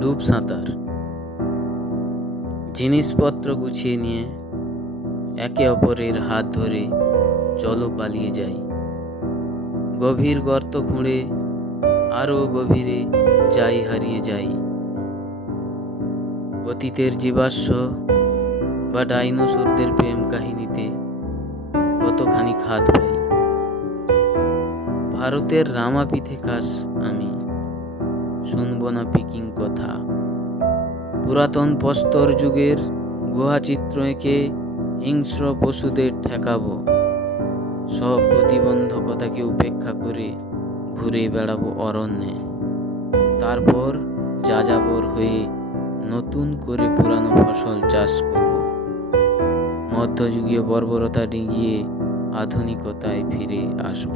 ডুব সাঁতার। জিনিসপত্র গুছিয়ে নিয়ে একে অপরের হাত ধরে চলো পালিয়ে যাই। গভীর গর্ত খুঁড়ে আরও গভীরে যাই হারিয়ে যাই। অতীতের জীবাশ্ম বা ডাইনোসরদের প্রেম কাহিনীতে কতখানি খাত পাই। ভারতের রামাপিথে খাস আমি। শুনব না পিকিং কথা। পুরাতন প্রস্তর যুগের গুহাচিত্র এঁকে হিংস্র পশুদের ঠেকাবো। সব প্রতিবন্ধকতাকে উপেক্ষা করে ঘুরে বেড়াবো অরণ্যে। তারপর যাযাবর হয়ে নতুন করে পুরানো ফসল চাষ করব। মধ্যযুগীয় বর্বরতা ডিঙিয়ে আধুনিকতায় ফিরে আসব।